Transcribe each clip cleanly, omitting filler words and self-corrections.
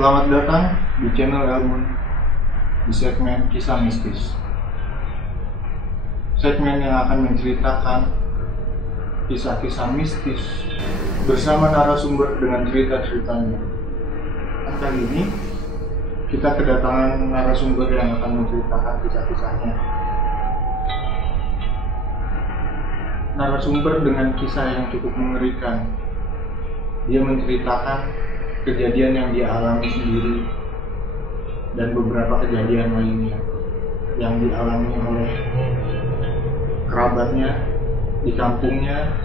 Selamat datang di channel Elmun di segmen Kisah Mistis. Segmen yang akan menceritakan kisah-kisah mistis bersama narasumber dengan cerita-ceritanya. Kali ini kita kedatangan narasumber yang akan menceritakan kisah-kisahnya. Narasumber dengan kisah yang cukup mengerikan. Dia menceritakan kejadian yang dia alami sendiri dan beberapa kejadian lainnya yang dialami oleh kerabatnya di kampungnya,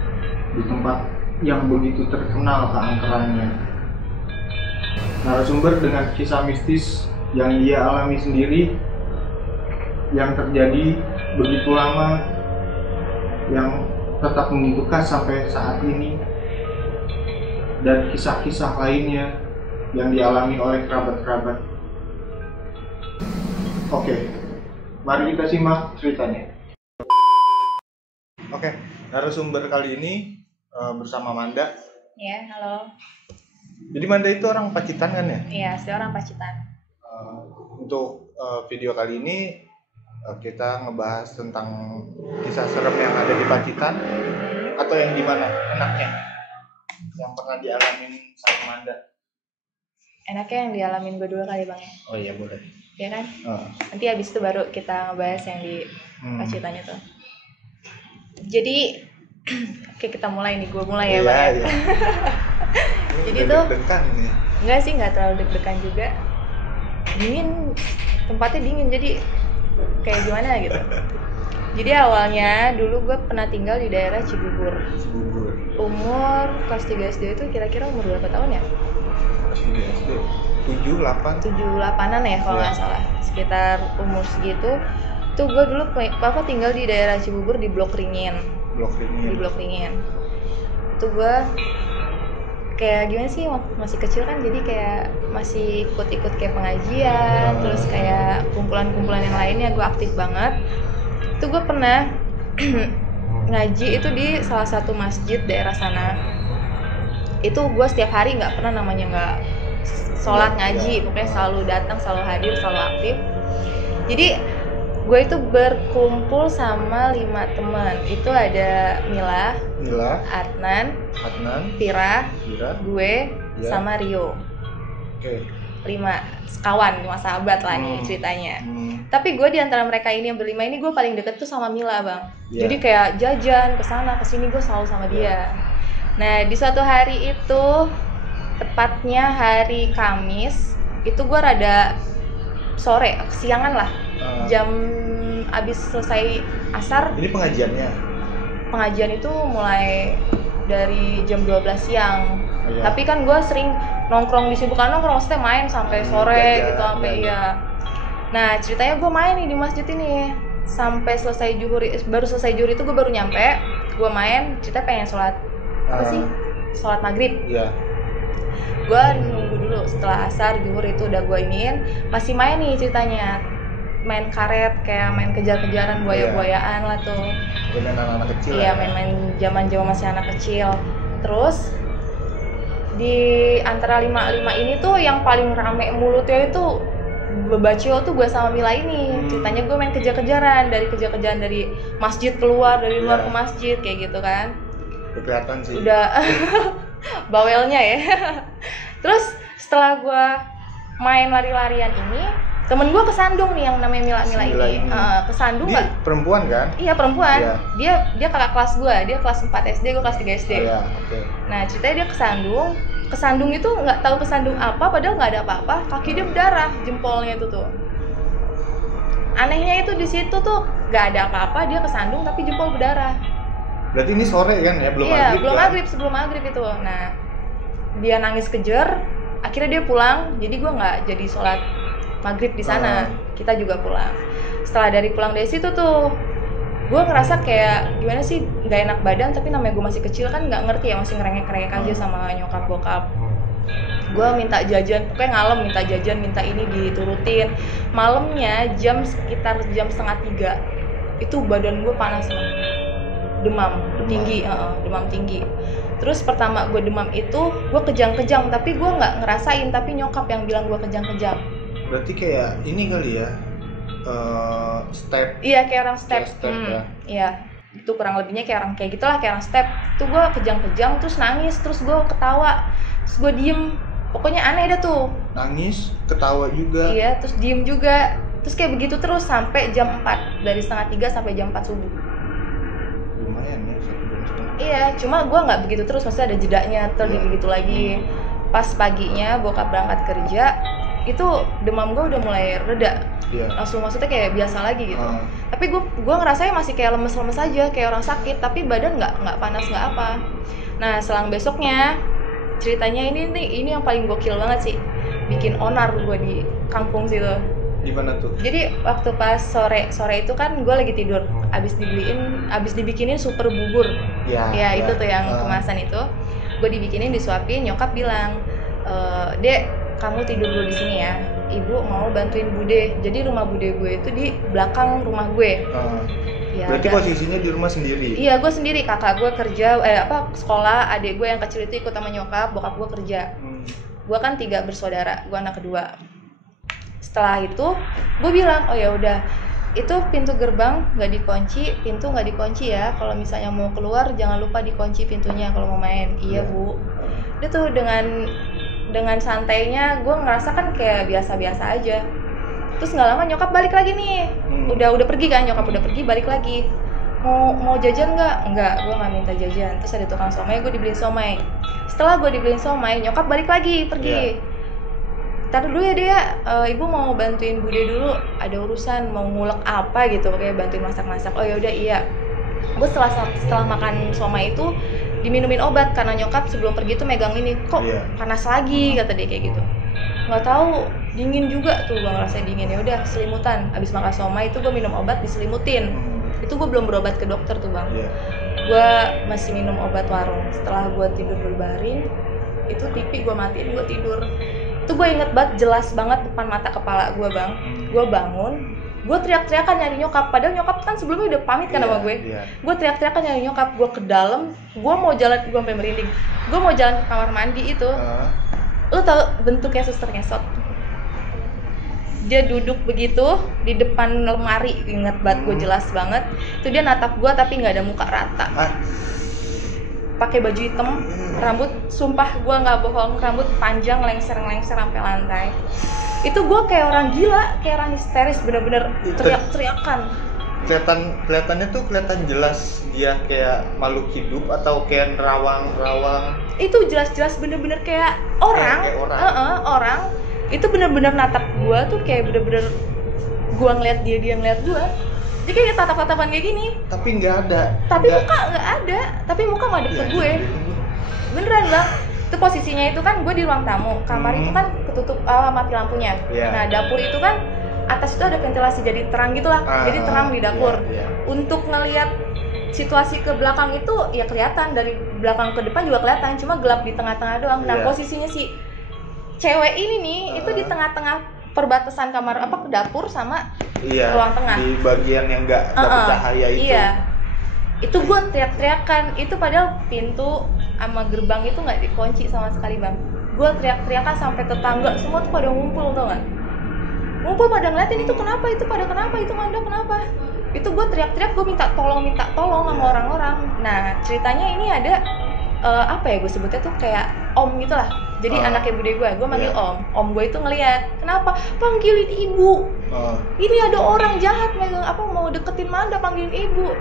di tempat yang begitu terkenal keangkerannya. Narasumber dengan kisah mistis yang dia alami sendiri, yang terjadi begitu lama, yang tetap membekas sampai saat ini, dan kisah-kisah lainnya yang dialami oleh kerabat-kerabat. Oke, mari kita simak ceritanya. Oke, narasumber kali ini bersama Manda. Ya, halo. Jadi Manda itu orang Pacitan kan ya? Iya, saya orang Pacitan. Untuk video kali ini kita ngebahas tentang kisah serem yang ada di Pacitan atau yang di mana enaknya yang pernah dialamin sama Manda. Enaknya yang dialamin gue dulu kali Bang ya. Oh iya boleh. Ya kan? Nanti habis itu baru kita ngebahas yang di Pacitannya tuh. Jadi oke, kita mulai nih, gue mulai ya Bang. Iya. Jadi tuh deg-degan nih. Enggak sih, enggak terlalu deg-degan juga. Dingin, tempatnya dingin, jadi kayak gimana gitu. Jadi awalnya dulu gue pernah tinggal di daerah Cibubur. Umur kelas 3 SD itu kira-kira umur berapa tahun ya? Kelas 3 SD 7-8an ya kalau nggak salah. Sekitar umur segitu. Tuh gue dulu papa tinggal di daerah Cibubur di Blok Ringin. Di Blok Ringin. Tuh gue kayak gimana sih, masih kecil kan, jadi kayak masih ikut-ikut kayak pengajian, terus kayak kumpulan-kumpulan yang lainnya gue aktif banget. Tuh gue pernah ngaji itu di salah satu masjid daerah sana. Itu gue setiap hari, nggak pernah namanya nggak sholat ngaji, pokoknya selalu datang, selalu hadir, selalu aktif. Jadi gue itu berkumpul sama 5 teman. Itu ada Mila, Adnan, Tira, gue, sama Rio. Oke. 5 sekawan, 5 sahabat lah nih ceritanya. Tapi gue di antara mereka ini yang berlima ini, gue paling deket tuh sama Mila Bang. Jadi kayak jajan kesana kesini gue selalu sama dia. Nah di suatu hari itu, tepatnya hari Kamis, itu gue rada sore, kesiangan lah. Jam abis selesai asar. Ini pengajiannya? Pengajian itu mulai dari jam 12 siang. Tapi kan gue sering nongkrong di situ, kan nongkrong maksudnya main sampai sore gitu, sampai iya. Nah ceritanya gue main nih di masjid ini sampai selesai zuhur. Baru selesai zuhur itu gue baru nyampe. Gue main, cerita pengen sholat sholat maghrib. Gue nunggu dulu setelah asar, zuhur itu udah gue iniin, masih main nih ceritanya, main karet, kayak main kejar-kejaran, buaya-buayaan lah tuh. Main anak-anak kecil. Iya, main zaman masih anak kecil. Terus di antara 5 ini tuh yang paling rame mulutnya itu bebaceo tuh gue sama Mila ini. Ceritanya gue main kejar-kejaran dari masjid keluar, dari luar ke masjid kayak gitu kan. Kelihatan sih. Udah bawelnya ya. Terus setelah gue main lari-larian ini, temen gue kesandung nih yang namanya Mila ini. Kesandung nggak? Perempuan kan? Iya perempuan. Dia kakak kelas gue, dia kelas 4 SD, gue kelas 3 SD. Nah ceritanya dia kesandung itu nggak tahu kesandung apa, padahal nggak ada apa-apa, kaki dia berdarah, jempolnya itu tuh. Anehnya itu di situ tuh nggak ada apa-apa, dia kesandung tapi jempol berdarah. Berarti ini sore kan ya, belum maghrib? Iya, belum maghrib, sebelum maghrib itu. Nah dia nangis kejer, akhirnya dia pulang, jadi gue nggak jadi sholat maghrib di sana. Kita juga pulang. Setelah pulang dari situ tuh, gue ngerasa kayak gimana sih, nggak enak badan, tapi namanya gue masih kecil kan, nggak ngerti ya, masih ngerengek aja sama nyokap bokap. Gue minta jajan, pokoknya ngalem, minta jajan, minta ini diturutin. Malamnya sekitar jam 2:30 itu badan gue panas banget, demam tinggi. Terus pertama gue demam itu gue kejang-kejang, tapi gue nggak ngerasain, tapi nyokap yang bilang gue kejang-kejang. Berarti kayak ini kali ya, step. Iya kayak orang step. Ya. Iya, itu kurang lebihnya kayak orang kayak gitulah, kayak orang step. Tuh gue kejang-kejang, terus nangis, terus gue ketawa, terus gue diem. Pokoknya aneh dah tuh. Nangis, ketawa juga. Iya, terus diem juga. Terus kayak begitu terus sampai jam 4, dari setengah 3 sampai jam 4 subuh. Lumayan ya, 1 jam setengah. Iya, cuma gue nggak begitu terus, maksudnya ada jedanya, terus gitu lagi. Pas paginya bokap berangkat kerja, itu demam gue udah mulai reda. Langsung maksudnya kayak biasa lagi gitu. Tapi gue ngerasanya masih kayak lemes-lemes aja, kayak orang sakit, tapi badan nggak panas nggak apa. Nah selang besoknya ceritanya ini yang paling gokil banget sih, bikin onar gue di kampung situ. Gimana tuh? Jadi waktu pas sore itu kan gue lagi tidur, abis dibikinin super bubur. Ya itu tuh yang kemasan itu, gue dibikinin, disuapin, nyokap bilang, Dek, kamu tidur dulu di sini ya, ibu mau bantuin bude. Jadi rumah bude gue itu di belakang rumah gue. Ya, berarti posisinya di rumah sendiri? Iya, gue sendiri, kakak gue kerja, sekolah, adik gue yang kecil itu ikut sama nyokap, bokap gue kerja. Gue kan 3 bersaudara, gue anak kedua. Setelah itu, gue bilang, oh ya udah, itu pintu gerbang nggak dikunci, pintu nggak dikunci ya. Kalau misalnya mau keluar, jangan lupa dikunci pintunya kalau mau main. Iya bu. Dia tuh dengan santainya, gue ngerasa kan kayak biasa-biasa aja. Terus nggak lama nyokap balik lagi nih, udah pergi kan, nyokap udah pergi, balik lagi. Mau jajan nggak, gue nggak minta jajan. Terus ada tukang somai, gue dibeliin somai. Setelah gue dibeliin somai, nyokap balik lagi, pergi. Taruh dulu ya dia, ibu mau bantuin bude dulu, ada urusan, mau ngulek apa gitu, kayak bantuin masak-masak. Oh ya udah iya. Gue setelah makan somai itu diminumin obat, karena nyokap sebelum pergi tuh megang ini, kok panas lagi kata dia kayak gitu. Nggak tahu, dingin juga tuh, gue ngerasa dingin. Ya udah selimutan, abis makan somai itu gue minum obat diselimutin. Itu gue belum berobat ke dokter tuh bang. Gue masih minum obat warung. Setelah gue tidur berbaring, itu TV gue matiin, gue tidur. Itu gue inget banget, jelas banget depan mata kepala gue bang. Gue bangun, gue teriak-teriakan nyari nyokap, padahal nyokap kan sebelumnya udah pamit kan sama gue. Gue teriak-teriakan nyari nyokap, gue ke dalam, gue mau jalan, gue sampai merinding, gue mau jalan ke kamar mandi itu. Lo tau bentuknya suster ngesot? Dia duduk begitu di depan lemari, inget banget, gue jelas banget. Itu dia natap gue tapi nggak ada muka, rata. Pakai baju hitam, rambut, sumpah gue nggak bohong, rambut panjang lengser sampai lantai. Itu gue kayak orang gila, kayak orang histeris, bener-bener teriak-teriakan. Kelihatannya tuh kelihatan jelas dia kayak makhluk hidup atau kayak nerawang. Itu jelas-jelas bener-bener kayak orang. Orang. Itu bener-bener natap gue tuh kayak bener-bener gue ngeliat dia ngeliat gue. Jadi kayak tatap-tatapan kayak gini. Tapi nggak ada. Muka nggak ada. Tapi muka ngadep ke gue. Beneran bang. Itu posisinya itu kan gue di ruang tamu. Kamar itu kan ketutup, mati lampunya. Nah dapur itu kan atas itu ada ventilasi jadi terang gitulah. Jadi terang di dapur. Untuk ngelihat situasi ke belakang itu ya kelihatan, dari belakang ke depan juga kelihatan. Cuma gelap di tengah-tengah doang. Nah posisinya si cewek ini nih itu di tengah-tengah perbatasan kamar ke dapur sama ruang tengah, di bagian yang nggak dapat cahaya itu. Itu gue teriak-teriakan, itu padahal pintu sama gerbang itu nggak dikunci sama sekali bang. Gue teriak-teriakan sampai tetangga semua tuh pada ngumpul, tau nggak? Ngumpul pada ngeliatin, itu kenapa, itu Manda kenapa? Itu gue teriak-teriak, gue minta tolong sama orang-orang. Nah ceritanya ini ada gue sebutnya tuh kayak om gitulah. Jadi anaknya bude gue manggil om gue itu ngeliat, kenapa? Panggilin ibu. Ini ada orang jahat megang mau deketin Manda, panggilin ibu.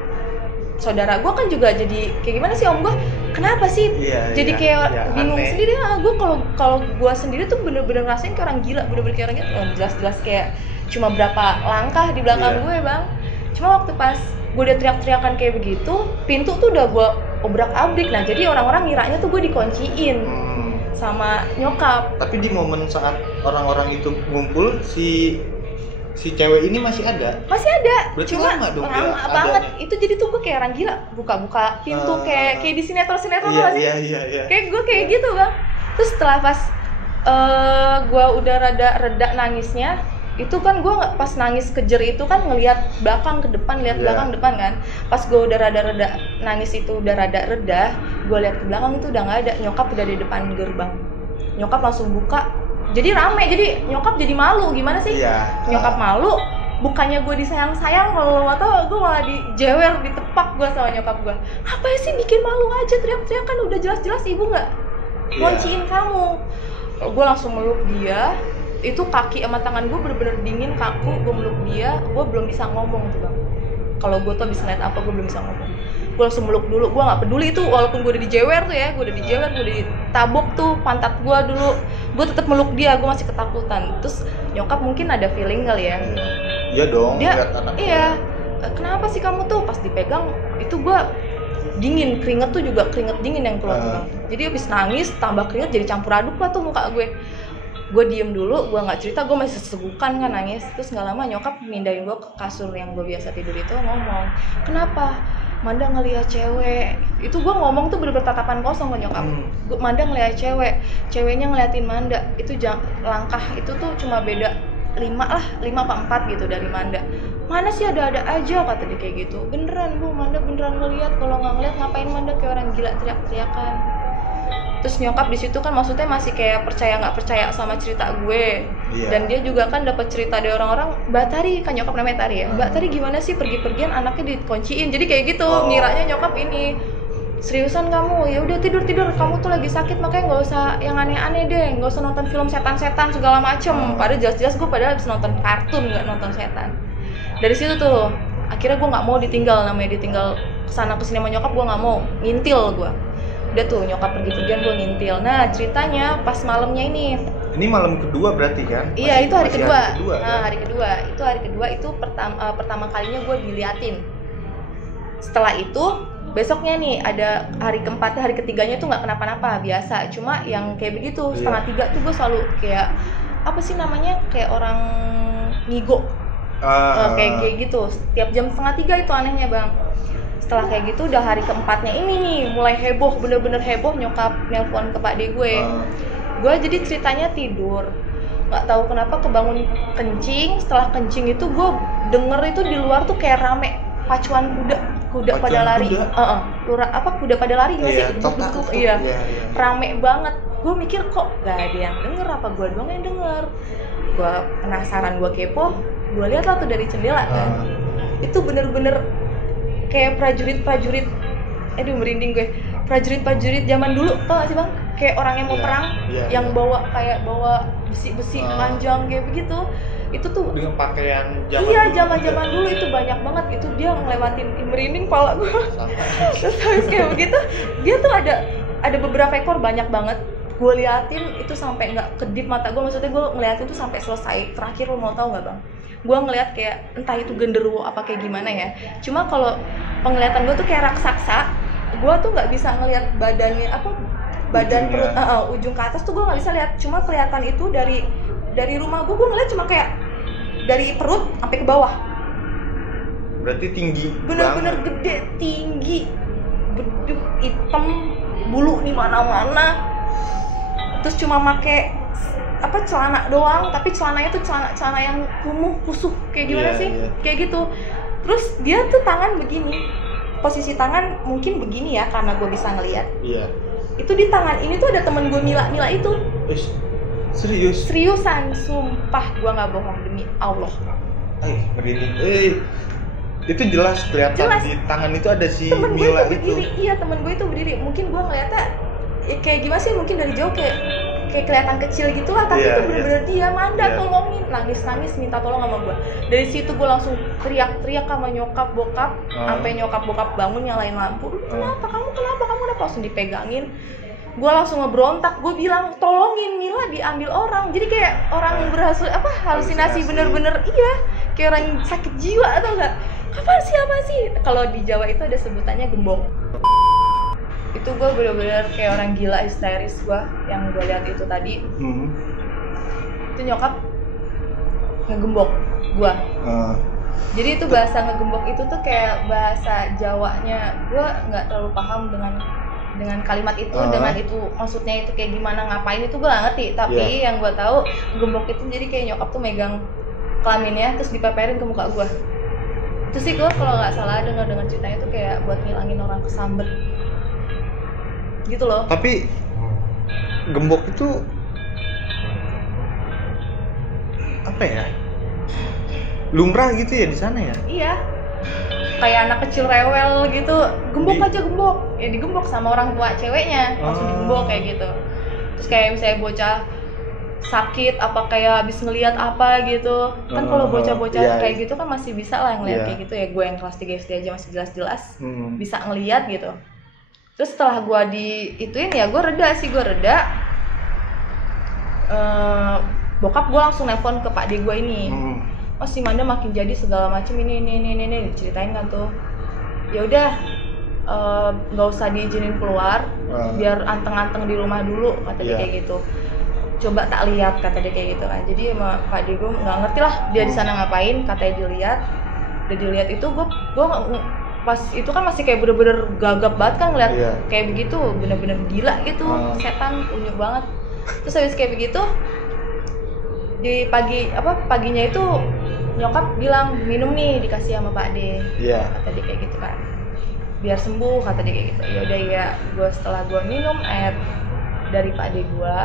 Saudara gue kan juga jadi kayak gimana sih om gue? Kenapa sih? Jadi kayak bingung aneh. Sendiri. Gue kalau gue sendiri tuh bener-bener ngerasain kayak orang gila, bener-bener kayak orang gila. Jelas-jelas kayak cuma berapa langkah di belakang gue bang. Cuma waktu pas gue udah teriak-teriakan kayak begitu, pintu tuh udah gue obrak-abrik. Nah jadi orang-orang ngiranya tuh gue dikunciin sama nyokap. Tapi di momen saat orang-orang itu ngumpul, si cewek ini masih ada? Masih ada. Berarti cuma lama dong lama banget. Itu jadi tuh gue kayak orang gila, buka-buka pintu kayak di sinetron Iya. Kayak gue kayak gitu bang. Terus setelah pas gue udah rada nangisnya, itu kan gue pas nangis kejer itu kan ngelihat belakang ke depan, lihat belakang depan kan. Pas gue udah rada-rada nangis itu udah rada reda, gue lihat ke belakang itu udah nggak ada. Nyokap udah di depan gerbang. Nyokap langsung buka. Jadi rame, jadi nyokap jadi malu. Gimana sih? Nyokap malu. Bukannya gue disayang-sayang, kalau lo tau gue malah dijewer, ditepak gue sama nyokap gue. Apa sih bikin malu aja, teriak-teriak kan udah jelas-jelas ibu nggak kunciin kamu. Gue langsung meluk dia. Itu kaki sama tangan gue bener-bener dingin, kaku. Gue meluk dia, gue belum bisa ngomong tuh bang. Kalau gue tuh bisa lihat apa, gue belum bisa ngomong. Gue langsung meluk dulu, gue nggak peduli itu walaupun gue udah dijewer tuh ya, gue udah dijewer, gue udah ditabok tuh pantat gue dulu, gue tetap meluk dia, gue masih ketakutan. Terus nyokap mungkin ada feeling kali ya. Iya dong, dia lihat anaknya. Iya, kenapa sih kamu tuh? Pas dipegang itu gue dingin, keringet tuh juga keringet dingin yang keluar tuh. Jadi abis nangis tambah keringet jadi campur aduk lah tuh muka gue. Gue diem dulu, gue nggak cerita, gue masih segukan kan nangis. Terus nggak lama nyokap mindahin gue ke kasur yang gue biasa tidur itu, ngomong, kenapa Manda ngeliat cewek? Itu gue ngomong tuh bener-bener tatapan kosong ke nyokap. Manda ngeliat cewek, ceweknya ngeliatin Manda. Itu langkah itu tuh cuma beda 5 apa 4 gitu dari Manda. Mana sih ada-ada aja kata dia kayak gitu. Beneran bu, Manda beneran ngeliat. Kalau nggak ngeliat ngapain Manda kayak orang gila teriak-teriakan. Terus nyokap di situ kan maksudnya masih kayak percaya nggak percaya sama cerita gue. Dan dia juga kan dapat cerita dari orang-orang. Mbak Tari, kan nyokap namanya Tari ya. Mbak Tari gimana sih pergi-pergian anaknya dikunciin. Jadi kayak gitu, ngiranya nyokap ini seriusan kamu, ya udah tidur kamu tuh lagi sakit makanya nggak usah yang aneh-aneh deh, nggak usah nonton film setan-setan segala macem. Padahal jelas-jelas gue padahal habis nonton kartun nggak nonton setan. Dari situ tuh akhirnya gue nggak mau ditinggal, namanya ditinggal kesana kesini sama nyokap, gue nggak mau, ngintil gue. Udah tuh nyokap pergi-pergian gue ngintil. Nah ceritanya pas malamnya ini malam kedua berarti kan? Iya itu hari kedua. Hari kedua itu pertama kalinya gue diliatin. Setelah itu besoknya nih ada hari keempatnya, hari ketiganya tuh nggak kenapa-napa biasa. Cuma yang kayak begitu 2:30 tuh gue selalu kayak apa sih namanya, kayak orang ngigo. Kayak gitu. Setiap jam 2:30 itu anehnya bang. Setelah kayak gitu udah hari keempatnya ini nih mulai heboh, bener-bener heboh. Nyokap nelpon ke Pak De gue. Gue jadi ceritanya tidur, nggak tahu kenapa kebangun kencing. Setelah kencing itu gue denger itu di luar tuh kayak rame pacuan kuda pada lari. Kuda pada lari gimana sih? Iya. Rame banget. Gue mikir kok gak ada yang denger, apa gue doang yang denger. Gue penasaran, gue kepo, gue lihat lah tuh dari jendela kan. Itu bener-bener kayak prajurit, merinding gue. Prajurit zaman dulu, tau gak sih bang? Kayak orang yang mau perang, yang bawa besi-besi panjang kayak begitu. Itu tuh dengan pakaian zaman dulu itu banyak banget. Itu dia ngelewatin, merinding pala gue. Terus habis kayak begitu, dia tuh ada beberapa ekor, banyak banget. Gue liatin itu sampai nggak kedip mata gue, maksudnya gue ngeliatin tuh sampai selesai. Terakhir lo mau tahu nggak bang? Gue ngeliat kayak entah itu genderuwo apa kayak gimana ya. Cuma kalau penglihatan gue tuh kayak raksasa. Gue tuh nggak bisa ngeliat badannya badan perut ujung ke atas tuh gue nggak bisa lihat. Cuma kelihatan itu dari rumah gue ngeliat cuma kayak dari perut sampai ke bawah. Berarti tinggi. Bener-bener gede, tinggi, beduh, hitam, bulu di mana-mana. Terus cuma make celana doang, tapi celananya tuh celana yang kumuh, kusuh kayak gimana sih? Kayak gitu. Terus dia tuh tangan begini. Posisi tangan mungkin begini ya karena gue bisa ngelihat. Itu di tangan ini tuh ada temen gue Mila itu. Serius? Seriusan, sumpah gue nggak bohong demi Allah. Itu jelas kelihatan di tangan itu ada si Mila itu. Iya temen gue itu berdiri. Mungkin gue ngeliatnya kayak gimana sih? Mungkin dari jauh kayak kelihatan kecil gitu lah. Tapi itu bener-bener dia, Manda tolongin, nangis minta tolong sama gue. Dari situ gue langsung teriak-teriak sama nyokap bokap, sampai nyokap bokap bangun nyalain lampu. Kenapa kamu udah langsung dipegangin. Gue langsung ngebrontak, gue bilang tolongin Mila diambil orang. Jadi kayak orang halusinasi bener-bener, iya kayak orang sakit jiwa atau enggak. Apa sih? Kalau di Jawa itu ada sebutannya gembok. Itu gue bener-bener kayak orang gila histeris gue yang gue lihat itu tadi. Itu nyokap ngegembok gue. Jadi itu bahasa ngegembok itu tuh kayak bahasa Jawanya. Gue nggak terlalu paham dengan kalimat itu, dengan itu maksudnya itu kayak gimana, ngapain itu gue nggak ngerti. Tapi yang gue tahu gembok itu jadi kayak nyokap tuh megang kelaminnya terus dipeperin ke muka gue. Itu sih gue kalau nggak salah dengar ceritanya tuh kayak buat ngilangin orang kesambet gitu loh. Tapi gembok itu apa ya? Lumrah gitu ya di sana ya? Iya. Kayak anak kecil rewel gitu, gembok aja gembok. Ya digembok sama orang tua ceweknya, langsung digembok kayak gitu. Terus kayak misalnya bocah sakit apa kayak habis ngelihat apa gitu. Kan kalau bocah-bocah kayak gitu kan masih bisa lah ngelihat kayak gitu ya. Gue yang kelas 3 SD aja masih jelas-jelas bisa ngelihat gitu. Terus setelah gue diituin ya gue reda. Bokap gue langsung nelpon ke Pak D gue ini. Oh si Manda makin jadi segala macem ini diceritain kan tuh. Ya udah nggak usah diizinin keluar, biar anteng-anteng di rumah dulu kata dia kayak gitu. Coba tak lihat kata dia kayak gitu kan. Jadi sama Pak D gue nggak ngerti lah dia di sana ngapain, katanya dilihat. Udah dilihat itu gue pas itu kan masih kayak bener-bener gagap banget kan ngeliat kayak begitu, bener-bener gila gitu, setan unyu banget. Terus habis kayak begitu di paginya itu nyokap bilang minum nih dikasih sama Pak D. Kata dia kayak gitu kan, biar sembuh kata dia kayak gitu. Ya udah ya, setelah gue minum air dari Pak D gue,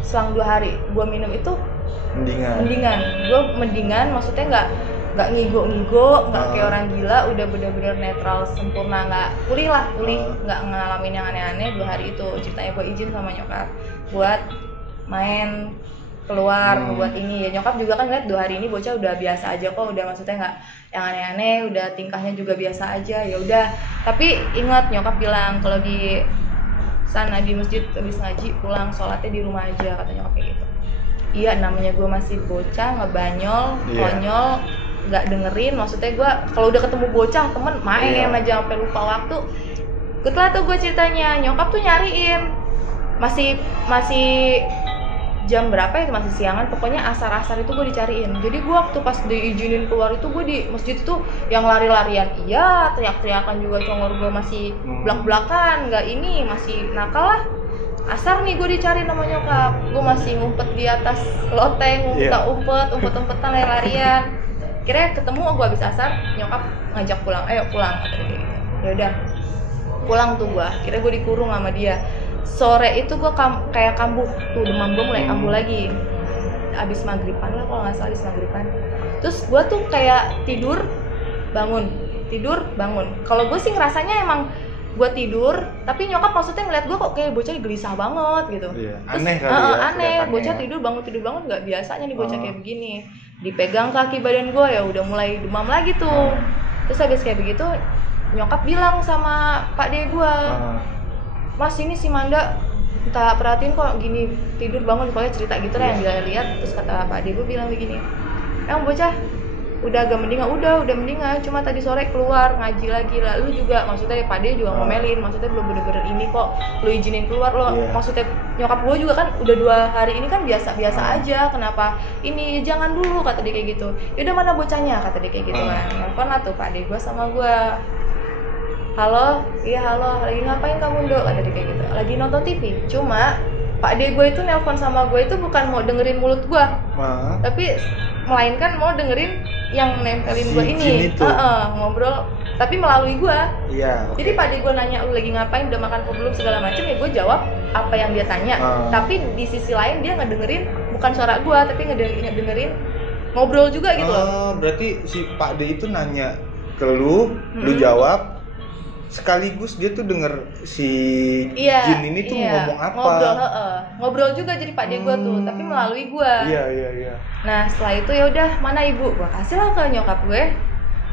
selang 2 hari gue minum itu mendingan, maksudnya nggak ngigo, nggak kayak orang gila, udah bener-bener netral sempurna, nggak pulih, nggak ngalamin yang aneh-aneh 2 hari itu. Ceritanya gue izin sama nyokap buat main keluar buat ini ya. Nyokap juga kan ngeliat 2 hari ini bocah udah biasa aja kok, udah maksudnya nggak yang aneh-aneh, udah tingkahnya juga biasa aja. Ya udah, tapi ingat nyokap bilang kalau di sana di masjid habis ngaji pulang sholatnya di rumah aja, kata nyokap kayak gitu. Iya, namanya gue masih bocah, ngebanyol, konyol, nggak dengerin. Maksudnya gue kalau udah ketemu bocah temen main aja sampai lupa waktu. Ketelah tuh gue ceritanya, nyokap tuh nyariin masih jam berapa itu, masih siangan, pokoknya asar-asar itu gue dicariin. Jadi gue waktu pas diizinin keluar itu gue di masjid itu yang lari-larian iya, teriak-teriakan juga, congor gue masih belak-belakan, nggak ini, masih nakal lah. Asar nih gue dicari sama nyokap, gue masih ngumpet di atas loteng, umpet-umpetan lari-larian. Kira ketemu gue habis asar, nyokap ngajak pulang, ayo pulang kata dia kayak gitu. Ya udah pulang tuh gue, kira gue dikurung sama dia. Sore itu gue kayak kambuh tuh, demam gue mulai kambuh lagi. Abis maghriban lah kalau nggak salah, abis maghriban. Terus gue tuh kayak tidur bangun. Kalau gue sih ngerasanya emang gue tidur, tapi nyokap maksudnya ngeliat gue kok kayak bocah gelisah banget gitu. Terus, aneh kali ya. Aneh, bocah tidur bangun nggak biasanya nih bocah kayak begini. Dipegang kaki badan gue ya udah mulai demam lagi tuh. Terus habis kayak begitu nyokap bilang sama Pak D gue, Mas ini si Manda tak perhatiin kok gini tidur bangun, pokoknya cerita gitu lah yang dia lihat. Terus kata Pak D gue bilang begini, emang bocah udah agak mendingan, udah mendingan, cuma tadi sore keluar ngaji lagi lah. Lu juga maksudnya Pak D juga ngomelin, maksudnya belum bener-bener ini kok lu izinin keluar lo. Maksudnya nyokap gue juga kan udah 2 hari ini kan biasa aja, kenapa ini jangan dulu kata dia kayak gitu. Yaudah mana bocahnya kata dia kayak gitu kan. Nelfon lah tuh Pak D gue sama gue, halo, iya halo, lagi ngapain kamu Dok? Kata dia kayak gitu, lagi nonton TV. Cuma Pak D gue itu nelpon sama gue itu bukan mau dengerin mulut gue, tapi melainkan mau dengerin yang nempelin gue ini, ngobrol, tapi melalui gue. Jadi Pak D gue nanya lu lagi ngapain, udah makan apa belum segala macem, ya gue jawab apa yang dia tanya. Tapi di sisi lain dia ngedengerin bukan suara gue, tapi ngedengerin ngobrol juga gitu loh. Berarti si Pak D itu nanya ke lu jawab. Sekaligus dia tuh denger si Jin ini tuh ngomong apa. Ngobrol juga jadi Pak D gue tuh, tapi melalui gue. Iya. Nah setelah itu ya udah, mana ibu? Gue kasih lah ke nyokap gue,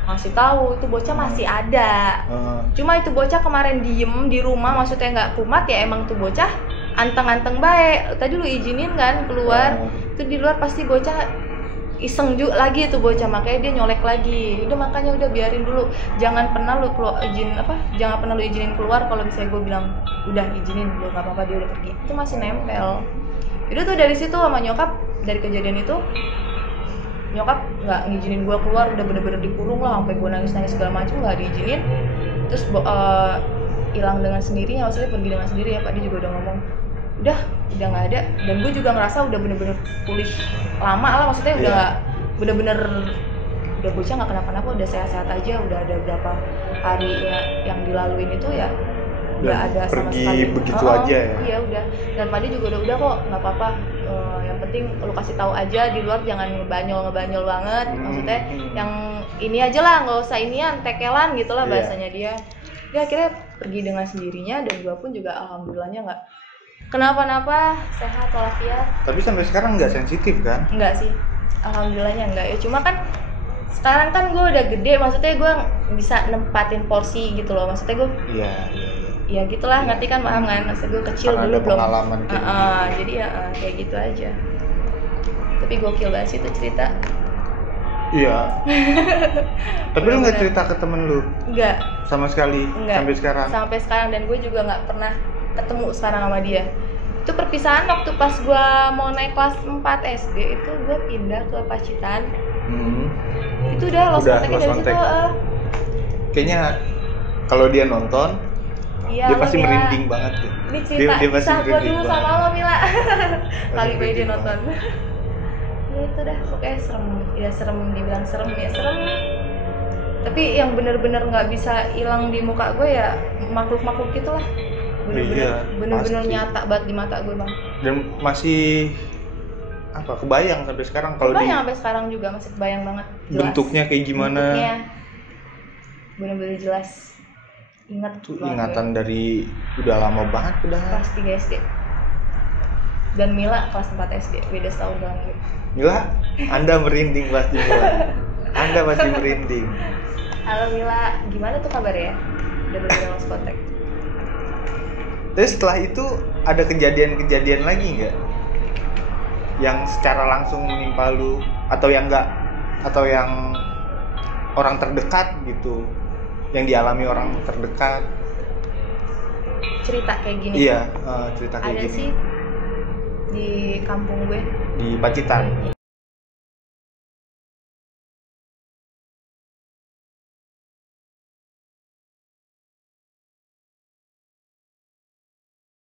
ngasih tahu itu bocah masih ada. Cuma itu bocah kemarin diem di rumah, maksudnya nggak kumat ya, emang tuh bocah anteng-anteng baik. Tadi lu izinin kan keluar, itu di luar pasti bocah iseng juga lagi itu bocah, makanya dia nyolek lagi. Udah makanya udah biarin dulu, jangan pernah lu izinin keluar. Kalau misalnya gue bilang udah izinin, udah nggak apa-apa, dia udah pergi, itu masih nempel. Udah tuh dari situ sama nyokap, dari kejadian itu nyokap nggak ngizinin gue keluar, udah bener-bener dikurung lah, sampai gue nangis segala macam nggak diizinin. Terus hilang dengan sendirinya, maksudnya pergi dengan sendiri ya. Pak dia juga udah ngomong udah nggak ada. Dan gue juga ngerasa udah bener-bener pulih lama lah, maksudnya udah nggak bener-bener udah bocah nggak kenapa-napa, udah sehat-sehat aja. Udah ada berapa hari yang dilaluin itu ya nggak ada sama sekali begitu aja ya. Iya udah, dan Padi juga udah kok nggak apa-apa. Yang penting lu kasih tahu aja di luar, jangan ngebanyol banget. Maksudnya yang ini aja lah, nggak usah inian tekelan gitulah bahasanya dia. Dia akhirnya pergi dengan sendirinya, dan gue pun juga alhamdulillahnya nggak kenapa-napa, sehat walafiat. Tapi sampai sekarang nggak sensitif kan? Nggak sih, alhamdulillahnya nggak ya. Cuma kan sekarang kan gue udah gede, maksudnya gue bisa nempatin porsi gitu loh. Maksudnya gue ya gitulah, ngerti kan, paham kan? Maksudnya gue kecil karena dulu ada belum pengalaman jadi ya kayak gitu aja. Tapi gokil banget sih tuh cerita. Iya. Tapi lu nggak cerita ke temen lu? Enggak. Sama sekali. Enggak. Sampai sekarang, dan gue juga nggak pernah ketemu sekarang sama dia. Itu perpisahan waktu pas gue mau naik kelas 4 SD itu, gue pindah ke Pacitan. Itu udah lost contact dari situ. Kayaknya kalau dia nonton, dia pasti merinding banget tuh. Ini cerita kisah gue dulu sama lo, Mila. Kali bayi dia nonton. Ya itu dah, pokoknya serem. Ya serem, dibilang serem ya serem. Tapi yang bener-bener nggak bisa hilang di muka gue ya makhluk-makhluk gitulah. Bener-bener nyata banget di mata gue, Bang. Dan masih kebayang sampai sekarang kalau sampai sekarang juga masih kebayang banget. Jelas. Bentuknya kayak gimana? Bentuknya bener-bener jelas. Ingat tuh, ingatan dari udah lama banget udah. Kelas 3 SD. Dan Mila kelas 4 SD, beda setahun doang gue. Mila, Anda merinding pasti Mila. Anda pasti merinding. Halo Mila, gimana tuh kabarnya? Udah bener-bener lost contact. Terus setelah itu ada kejadian-kejadian lagi nggak? Yang secara langsung menimpa lu, atau yang enggak, atau yang orang terdekat gitu, yang dialami orang terdekat? Cerita kayak gini? Iya, cerita kayak ada gini. Ada sih di kampung gue, di Pacitan.